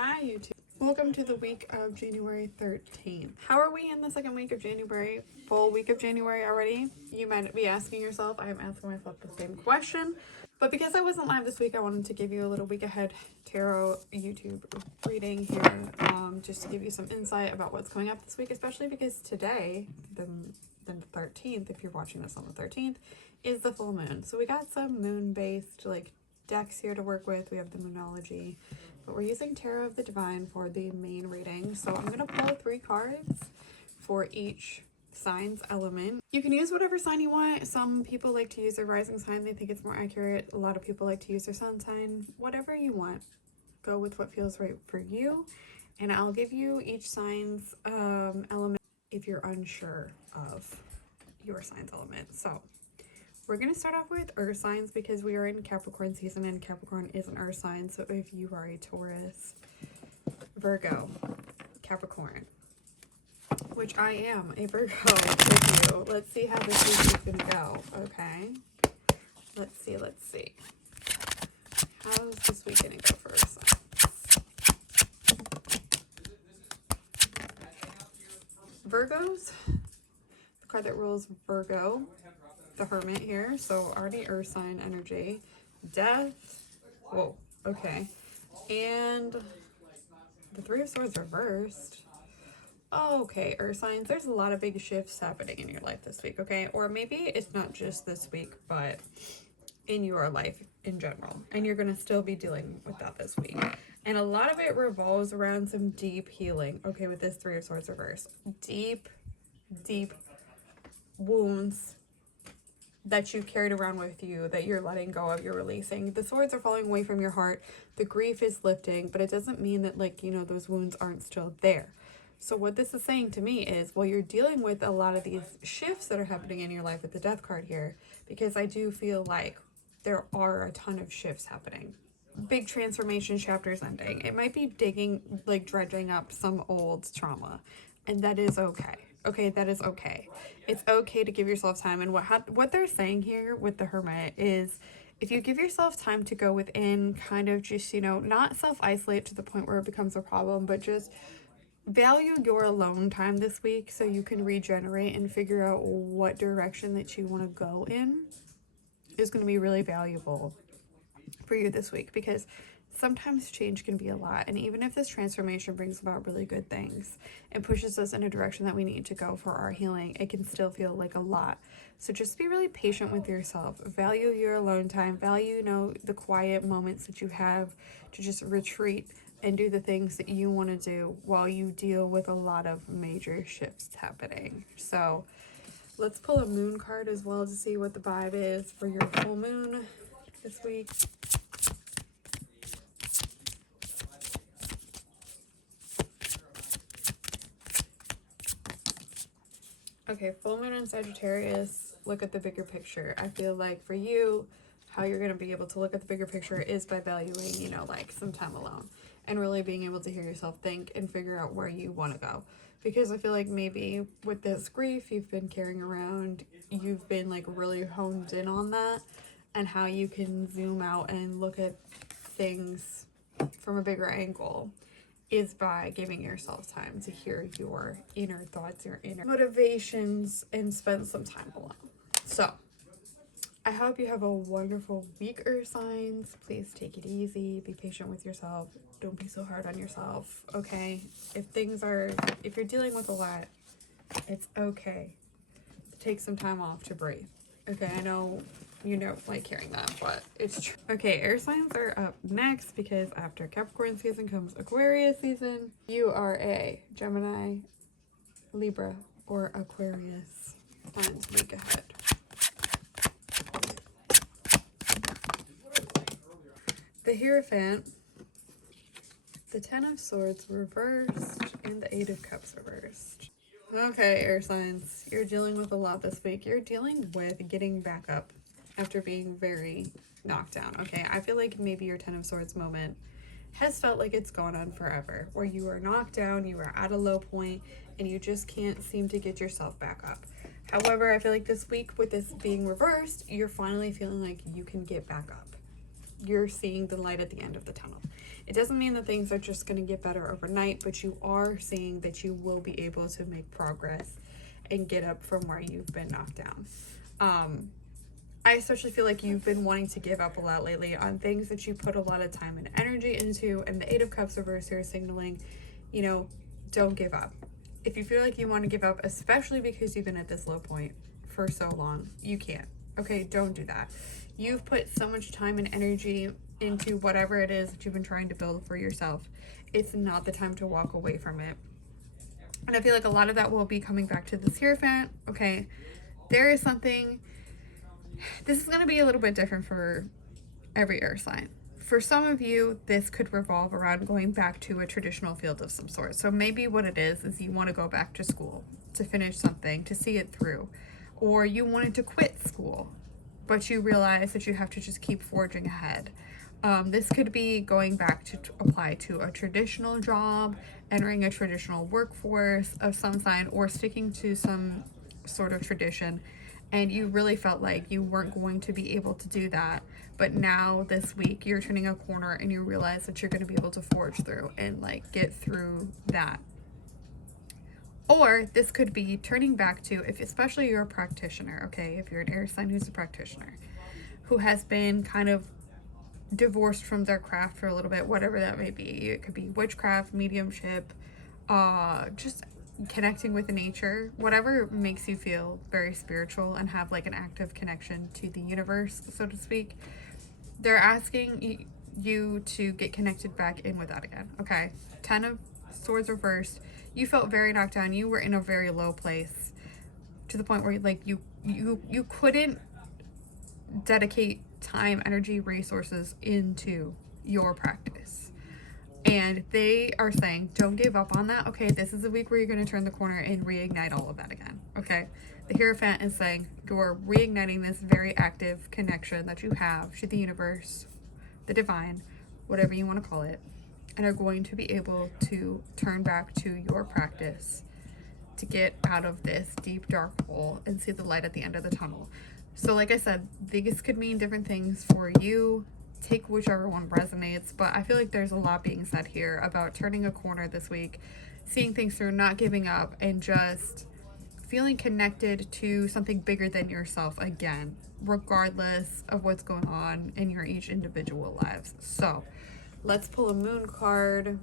Hi YouTube. Welcome to the week of January 13th. How are we in the second week of January? Full week of January already? You might be asking yourself. I am asking myself the same question. But because I wasn't live this week, I wanted to give you a little week ahead tarot YouTube reading here, just to give you some insight about what's coming up this week, especially because today, the 13th, if you're watching this on the 13th, is the full moon. So we got some moon-based decks here to work with. We have the Moonolgy, but we're using Tarot of the Divine for the main reading. So I'm going to pull 3 cards for each sign's element. You can use whatever sign you want. Some people like to use their rising sign. They think it's more accurate. A lot of people like to use their sun sign. Whatever you want. Go with what feels right for you. And I'll give you each sign's element if you're unsure of your sign's element. So we're going to start off with earth signs because we are in Capricorn season and Capricorn is an earth sign. So if you are a Taurus, Virgo, Capricorn, which I am a Virgo with you, let's see how this week is going to go. Okay. Let's see. How's this week going to go for earth signs? Virgos, the card that rules Virgo, the Hermit here, so already earth sign energy. Death, whoa, okay. And the 3 of Swords reversed. Okay, earth signs, there's a lot of big shifts happening in your life this week, okay? Or maybe it's not just this week, but in your life in general. And you're going to still be dealing with that this week. And a lot of it revolves around some deep healing, okay, with this 3 of Swords reversed. Deep wounds that you carried around with you that you're letting go of, you're releasing. The swords are falling away from your heart. The grief is lifting, but it doesn't mean that, those wounds aren't still there. So what this is saying to me is, well, you're dealing with a lot of these shifts that are happening in your life with the death card here, because I do feel like there are a ton of shifts happening. Big transformation chapters ending. It might be dredging up some old trauma, and that is okay. Okay, that is okay. It's okay to give yourself time. And what they're saying here with the Hermit is, if you give yourself time to go within, kind of just, not self-isolate to the point where it becomes a problem, but just value your alone time this week so you can regenerate and figure out what direction that you want to go in, is going to be really valuable for you this week, because sometimes change can be a lot, and even if this transformation brings about really good things and pushes us in a direction that we need to go for our healing, it can still feel like a lot. So just be really patient with yourself. Value your alone time. Value, the quiet moments that you have to just retreat and do the things that you want to do while you deal with a lot of major shifts happening. So let's pull a moon card as well to see what the vibe is for your full moon this week. Okay, full moon in Sagittarius, look at the bigger picture. I feel like for you, how you're going to be able to look at the bigger picture is by valuing, some time alone and really being able to hear yourself think and figure out where you want to go. Because I feel like maybe with this grief you've been carrying around, you've been really honed in on that and how you can zoom out and look at things from a bigger angle is by giving yourself time to hear your inner thoughts, your inner motivations, and spend some time alone. So I hope you have a wonderful week, earth signs. Please take it easy. Be patient with yourself. Don't be so hard on yourself, okay? If you're dealing with a lot, it's okay to take some time off to breathe. Okay, I know you don't like hearing that, but it's true. Okay, air signs are up next because after Capricorn season comes Aquarius season. You are a Gemini, Libra, or Aquarius signs week ahead. The Hierophant, the 10 of Swords reversed, and the 8 of Cups reversed. Okay, air signs, you're dealing with a lot this week. You're dealing with getting back up after being very knocked down, okay? I feel like maybe your 10 of Swords moment has felt like it's gone on forever, where you are knocked down, you are at a low point, and you just can't seem to get yourself back up. However, I feel like this week, with this being reversed, you're finally feeling like you can get back up. You're seeing the light at the end of the tunnel. It doesn't mean that things are just going to get better overnight, but you are seeing that you will be able to make progress and get up from where you've been knocked down. I especially feel like you've been wanting to give up a lot lately on things that you put a lot of time and energy into, and the Eight of Cups reverse here is signaling, you know, don't give up. If you feel like you want to give up, especially because you've been at this low point for so long, you can't. Okay, don't do that. You've put so much time and energy into whatever it is that you've been trying to build for yourself. It's not the time to walk away from it. And I feel like a lot of that will be coming back to this Hierophant. Okay, there is something, this is going to be a little bit different for every air sign. For some of you, this could revolve around going back to a traditional field of some sort. So maybe what it is you want to go back to school to finish something, to see it through. Or you wanted to quit school, but you realize that you have to just keep forging ahead. This could be going back to apply to a traditional job, entering a traditional workforce of some sign, or sticking to some sort of tradition. And you really felt like you weren't going to be able to do that. But now this week you're turning a corner and you realize that you're going to be able to forge through and like get through that. Or this could be turning back to, if especially you're a practitioner, okay, if you're an air sign who's a practitioner, who has been kind of divorced from their craft for a little bit, whatever that may be. It could be witchcraft, mediumship, just connecting with nature, whatever makes you feel very spiritual and have like an active connection to the universe, so to speak. They're asking you to get connected back in with that again. Okay, 10 of Swords reversed. You felt very knocked down. You were in a very low place to the point where like you couldn't dedicate time, energy, resources into your practice. And they are saying, don't give up on that. Okay, this is a week where you're going to turn the corner and reignite all of that again. Okay, the Hierophant is saying you're reigniting this very active connection that you have to the universe, the divine, whatever you want to call it, and are going to be able to turn back to your practice to get out of this deep, dark hole and see the light at the end of the tunnel. So like I said, these could mean different things for you. Take whichever one resonates, but I feel like there's a lot being said here about turning a corner this week, seeing things through, not giving up, and just feeling connected to something bigger than yourself again, regardless of what's going on in your each individual lives. So let's pull a moon card,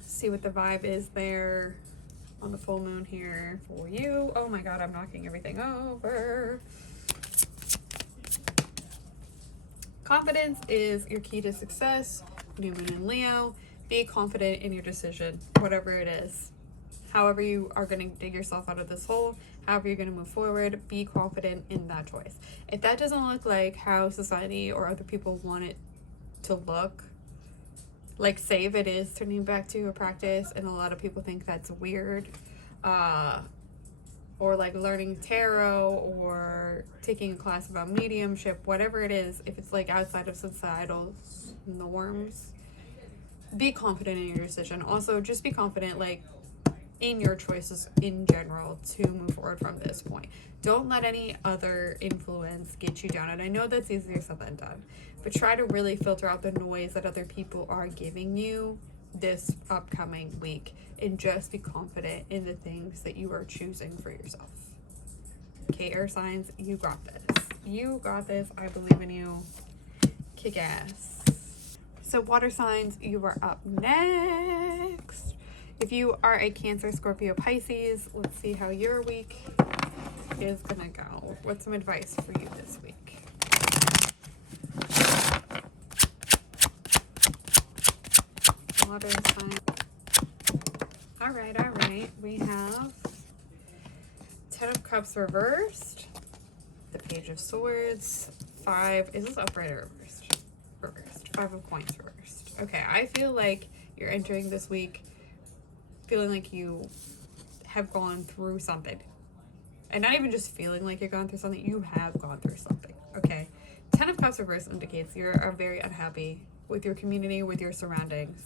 see what the vibe is there on the full moon here for you. Oh my god, I'm knocking everything over. Confidence is your key to success. New moon in Leo. Be confident in your decision, whatever it is. However you are going to dig yourself out of this hole, however you're going to move forward, be confident in that choice. If that doesn't look like how society or other people want it to look, like say if it is turning back to a practice and a lot of people think that's weird, or like learning tarot or taking a class about mediumship, whatever it is, if it's like outside of societal norms, be confident in your decision. Also, just be confident like in your choices in general to move forward from this point. Don't let any other influence get you down. And I know that's easier said than done, but try to really filter out the noise that other people are giving you this upcoming week and just be confident in the things that you are choosing for yourself. Okay, air signs, you got this. You got this. I believe in you. Kick ass. So water signs, you are up next. If you are a Cancer, Scorpio, Pisces, let's see how your week is gonna go. What's some advice for you this week? Water sign. All right. We have 10 of Cups reversed, the Page of Swords, 5. Is this upright or reversed? Reversed. 5 of Coins reversed. Okay, I feel like you're entering this week feeling like you have gone through something. And not even just feeling like you're going through something, you have gone through something, okay? 10 of Cups reversed indicates you're very unhappy with your community, with your surroundings.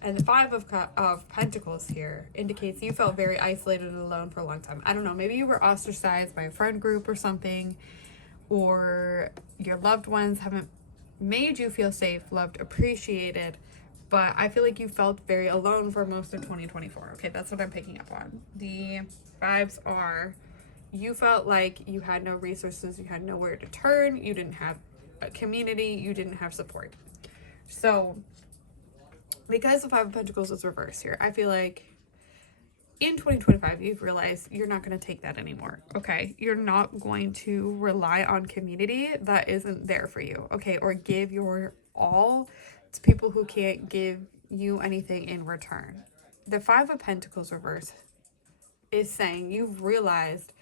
And the 5 of Pentacles here indicates you felt very isolated and alone for a long time. I don't know, maybe you were ostracized by a friend group or something, or your loved ones haven't made you feel safe, loved, appreciated, but I feel like you felt very alone for most of 2024. Okay, that's what I'm picking up on. The vibes are you felt like you had no resources, you had nowhere to turn, you didn't have a community, you didn't have support. So, because the Five of Pentacles is reversed here, I feel like in 2025, you've realized you're not going to take that anymore, okay? You're not going to rely on community that isn't there for you, okay? Or give your all to people who can't give you anything in return. The Five of Pentacles reverse is saying you've realized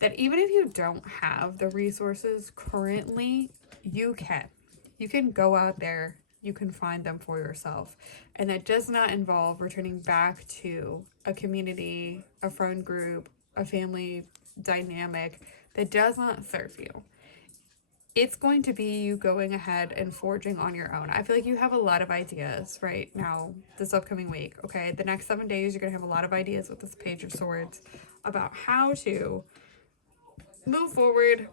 that even if you don't have the resources currently, you can. You can go out there, you can find them for yourself. And that does not involve returning back to a community, a friend group, a family dynamic that does not serve you. It's going to be you going ahead and forging on your own. I feel like you have a lot of ideas right now this upcoming week, okay? The next 7 days, you're going to have a lot of ideas with this Page of Swords about how to move forward,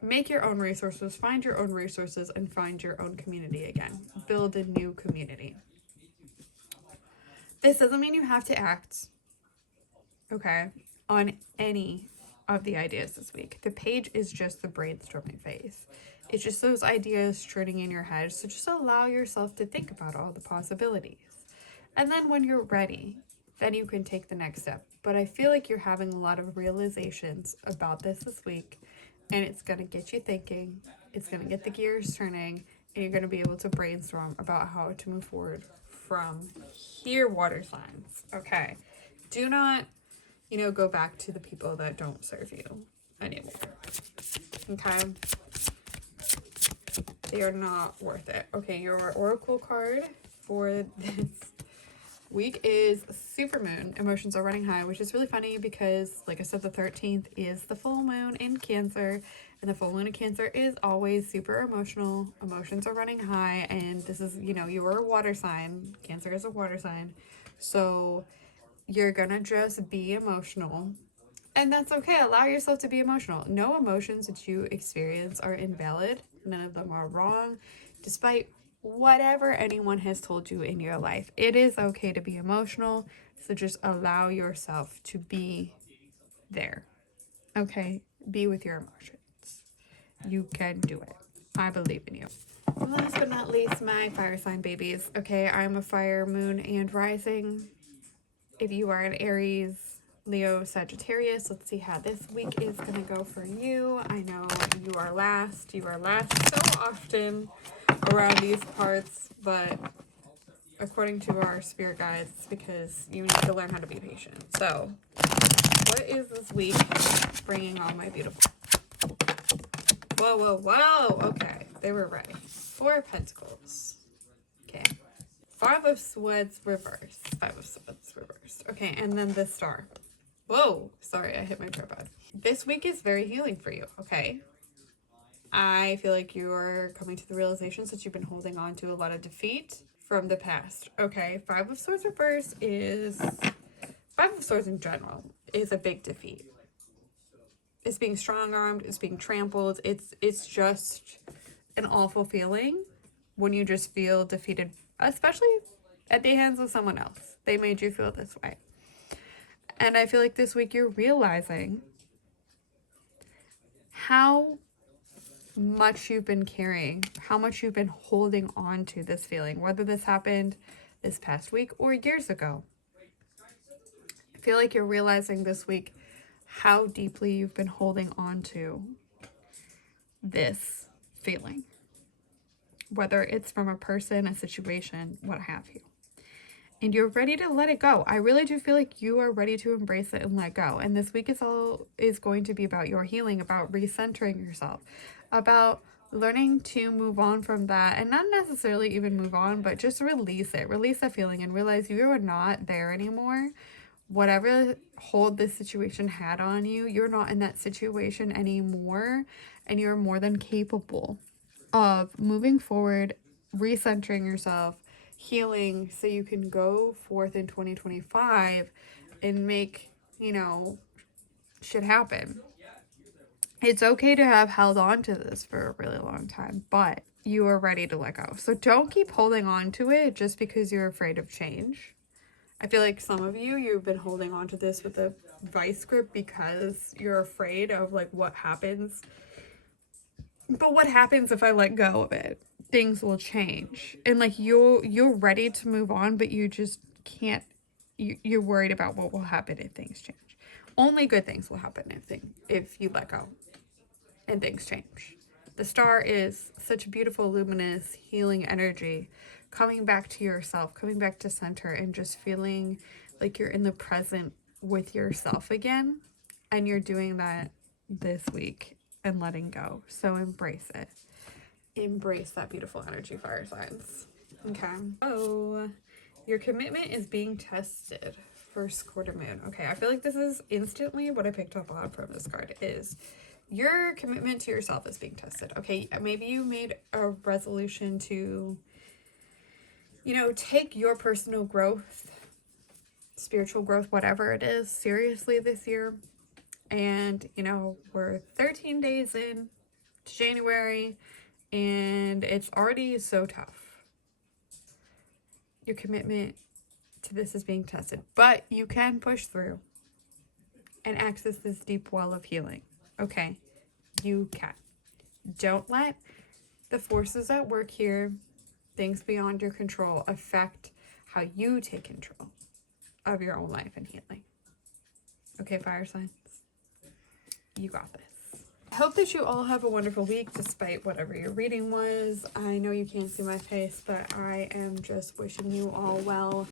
make your own resources, find your own resources, and find your own community again. Build a new community. This doesn't mean you have to act, okay, on any of the ideas this week. The page is just the brainstorming phase. It's just those ideas churning in your head. So just allow yourself to think about all the possibilities. And then when you're ready, then you can take the next step. But I feel like you're having a lot of realizations about this week, and it's going to get you thinking, it's going to get the gears turning, and you're going to be able to brainstorm about how to move forward from here, water signs. Okay. Do not, go back to the people that don't serve you anymore. Okay. They are not worth it. Okay, your oracle card for this week is Supermoon. Emotions are running high, which is really funny because, like I said, the 13th is the full moon in Cancer, and the full moon in Cancer is always super emotional. Emotions are running high, and this is, you're a water sign. Cancer is a water sign. So you're gonna just be emotional. And that's okay. Allow yourself to be emotional. No emotions that you experience are invalid. None of them are wrong, despite whatever anyone has told you in your life. It is okay to be emotional. So just allow yourself to be there. Okay? Be with your emotions. You can do it. I believe in you. Last but not least, my fire sign babies. Okay, I'm a fire, moon, and rising. If you are an Aries, Leo, Sagittarius, let's see how this week is going to go for you. I know you are last. You are last so often around these parts, but according to our spirit guides, it's because you need to learn how to be patient. So, what is this week bringing all my beautiful... Whoa, whoa, whoa! Okay, they were ready. Four of Pentacles. Okay. Five of Swords reversed. Five of Swords reversed. Okay, and then the Star. Whoa, sorry, I hit my tripod. This week is very healing for you, okay? I feel like you're coming to the realizations that you've been holding on to a lot of defeat from the past, okay? Five of Swords reversed is... Five of Swords in general is a big defeat. It's being strong-armed, it's being trampled, it's just an awful feeling when you just feel defeated, especially at the hands of someone else. They made you feel this way. And I feel like this week you're realizing how much you've been carrying, how much you've been holding on to this feeling, whether this happened this past week or years ago. I feel like you're realizing this week how deeply you've been holding on to this feeling, whether it's from a person, a situation, what have you. And you're ready to let it go. I really do feel like you are ready to embrace it and let go. And this week is going to be about your healing, about recentering yourself, about learning to move on from that, and not necessarily even move on, but just release it. Release that feeling and realize you are not there anymore. Whatever hold this situation had on you, you're not in that situation anymore, and you're more than capable of moving forward, recentering yourself, healing, so you can go forth in 2025 and make, shit happen. It's okay to have held on to this for a really long time, but you are ready to let go. So don't keep holding on to it just because you're afraid of change. I feel like some of you, you've been holding on to this with a vice grip because you're afraid of like what happens. But what happens if I let go of it? Things will change. And like you're ready to move on, but you just can't. You're worried about what will happen if things change. Only good things will happen if you let go and things change. The star is such a beautiful, luminous, healing energy, coming back to yourself, coming back to center, and just feeling like you're in the present with yourself again. And you're doing that this week and letting go. So embrace it. Embrace that beautiful energy, fire signs. Okay. Oh, your commitment is being tested. First quarter moon. Okay, I feel like this is instantly what I picked up on from this card is your commitment to yourself is being tested. Okay, maybe you made a resolution to, you know, take your personal growth, spiritual growth, whatever it is, seriously this year. And, you know, we're 13 days in to January and it's already so tough. Your commitment to this is being tested, but you can push through and access this deep well of healing. Okay, you can. Don't let the forces at work here, things beyond your control, affect how you take control of your own life and healing. Okay, fire signs, you got this. I hope that you all have a wonderful week despite whatever your reading was. I know you can't see my face, but I am just wishing you all well.